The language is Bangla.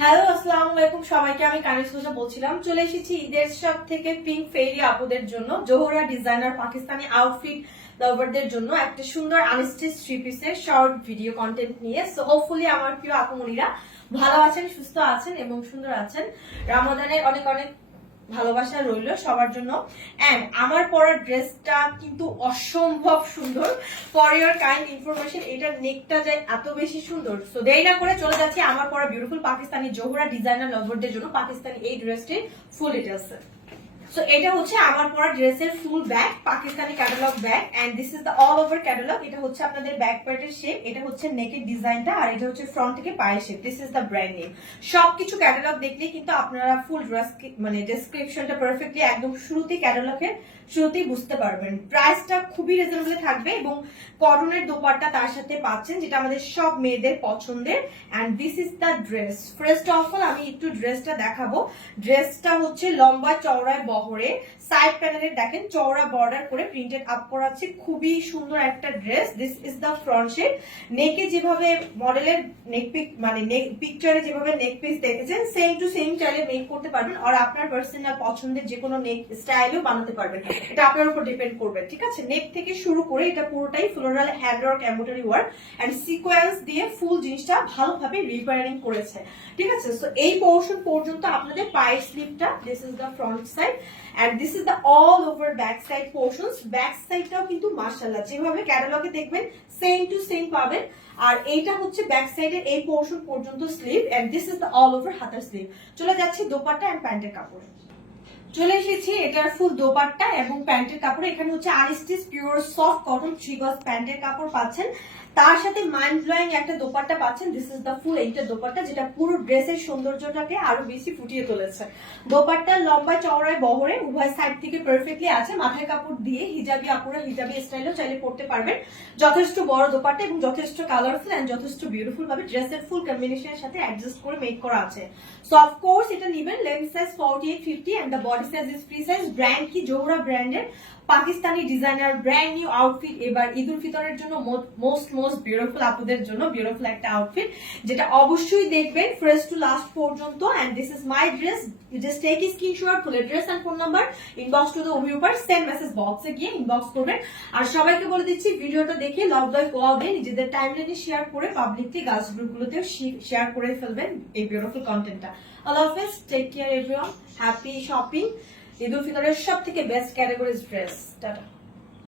হ্যালো আসসালামু আলাইকুম সবাইকে, আমি কানিস হোসা বলছিলাম। চলে এসেছি ঈদের সব থেকে পিঙ্ক ফেরি আপুদের জন্য জোহরা ডিজাইনার পাকিস্তানি আউটফিট লাভারদের জন্য একটা সুন্দর আনস্টিচ থ্রি পিসের শর্ট ভিডিও কন্টেন্ট নিয়ে। সো হোপফুলি আমার প্রিয় আপুমনিরা ভালো আছেন, সুস্থ আছেন এবং সুন্দর আছেন। রমাদানের অনেক অনেক ভালোবাসা রইল সবার জন্য। এন্ড আমার পরা ড্রেসটা কিন্তু অসম্ভব সুন্দর। ফর ইওর কাইন্ড ইনফরমেশন, এটার নেকটা যায় এত বেশি সুন্দর। সো দেরি না করে চলে যাচ্ছি আমার পরা বিউটিফুল পাকিস্তানি জোহরা ডিজাইনার লাভারদের জন্য পাকিস্তানি এই ড্রেসটির ফুল ডিটেইলস। সো এটা হচ্ছে আমার পরা ড্রেসের full bag, Pakistani catalogue bag, and this is the all over catalogue. এটা হচ্ছে আপনাদের ব্যাক পার্টের শেপ, এটা হচ্ছে নেকের ডিজাইনটা, আর এটা হচ্ছে ফ্রন্ট থেকে পায়ের shape. This is the brand name. সবকিছু ক্যাটালগ দেখলেই কিন্তু আপনারা ফুল ড্রেস মানে ডেসক্রিপশনটা পারফেক্টলি একদম শুরুতেই ক্যাটালগের শুরুতেই বুঝতে পারবেন। প্রাইসটা খুবই রিজনেবল থাকবে এবং কটনের দোপাট্টা তার সাথে পাচ্ছেন, যেটা আমাদের সব মেয়েদের পছন্দের। And this is the dress. First of all আমি একটু ড্রেসটা দেখাবো। ড্রেসটা হচ্ছে লম্বা চওড়ায় বহরে, সাইড প্যানেলে দেখেন চওড়া বর্ডার করে প্রিন্টেড আপ করা আছে। খুবই সুন্দর একটা dress. This is the front shape. নেকে যেভাবে মডেলের নেক পিক মানে নেক পিকচারে যেভাবে নেক পিস দেখেছেন সেম টু সেম চাইলে মেক করতে পারবেন, আর আপনার পার্সোনাল পছন্দের যে কোনো নেক স্টাইলও বানাতে পারবেন। এটা আপনার উপর ডিপেন্ড করবে, ঠিক আছে। নেক থেকে শুরু করে এটা পুরোটাই floral hand work, embroidery work and sequence দিয়ে ফুল জিনিসটা ভালোভাবে রিপেয়ারিং করেছে, ঠিক আছে। সো এই পোর্শন পর্যন্ত আপনাদের পায়ের স্লিপটা, this is the front side and this is the all over back side portions. Back সাইডটাও কিন্তু মাশাআল্লাহ যেভাবে ক্যাটালগে দেখবেন সেম টু সেম পাবেন। আর এইটা হচ্ছে ব্যাক সাইডের এই পোর্শন পর্যন্ত sleeve and this is the all over হাতার স্লিভ। চলে যাচ্ছে দোপাট্টা এন্ড প্যান্টের কাপড়। চলে এসেছি এটার ফুল দোপাট্টা এবং প্যান্টের কাপড়। এখানে হচ্ছে আনস্টিচ পিওর সফট কটন 3 গজ প্যান্টের কাপড় পাচ্ছেন, তার সাথে মাইন্ড ব্লোয়িং একটা দোপাট্টা পাচ্ছেন। দিস ইজ দ্য ফুল এইটা দোপাট্টা, যেটা পুরো ড্রেসের সৌন্দর্যটাকে আরো বেশি ফুটিয়ে তুলেছে। দোপাট্টা লম্বা চওড়ায় বহরে উভয় সাইড থেকে পারফেক্টলি আছে। মাথায় কাপড় দিয়ে হিজাবি আপুরা হিজাবি স্টাইলও চাইলে পড়তে পারবেন। যথেষ্ট বড় দোপাট্টা এবং যথেষ্ট কালারফুল এন্ড যথেষ্ট বিউটিফুল ভাবে ড্রেসের ফুল কম্বিনেশনের সাথে অ্যাডজাস্ট করে মেক করা আছে। সো অফ কোর্স এটা নেবেন length size 48-50 and the body size is free size. Brand কি? জোহরা ব্র্যান্ডের Pakistani designer brand new outfit. এবার ঈদ উল ফিতরের জন্য মোস্ট বিউটিফুল আপুদের জন্য বিউটিফুল একটা আউটফিট, যেটা অবশ্যই দেখবেন ফার্স্ট টু লাস্ট পর্যন্ত। And this is my dress. You just take a screenshot, full address and phone number, inbox to the Ovirupa, send message বক্সে গিয়ে ইনবক্স করবেন। আর সবাইকে বলে দিচ্ছি ভিডিওটা দেখে লাভ বাই কোয়া দিয়ে নিজেদের টাইমলাইনে শেয়ার করে পাবলিকলি গার্লস গ্রুপগুলোতেও শেয়ার করে ফেলবেন এই বিউটিফুল কন্টেন্টটা। আল্লাহ হাফেজ, take care everyone, happy shopping. ঈদ উল ফিতরের সব থেকে বেস্ট ক্যাটাগরিজ ড্রেস। টাটা।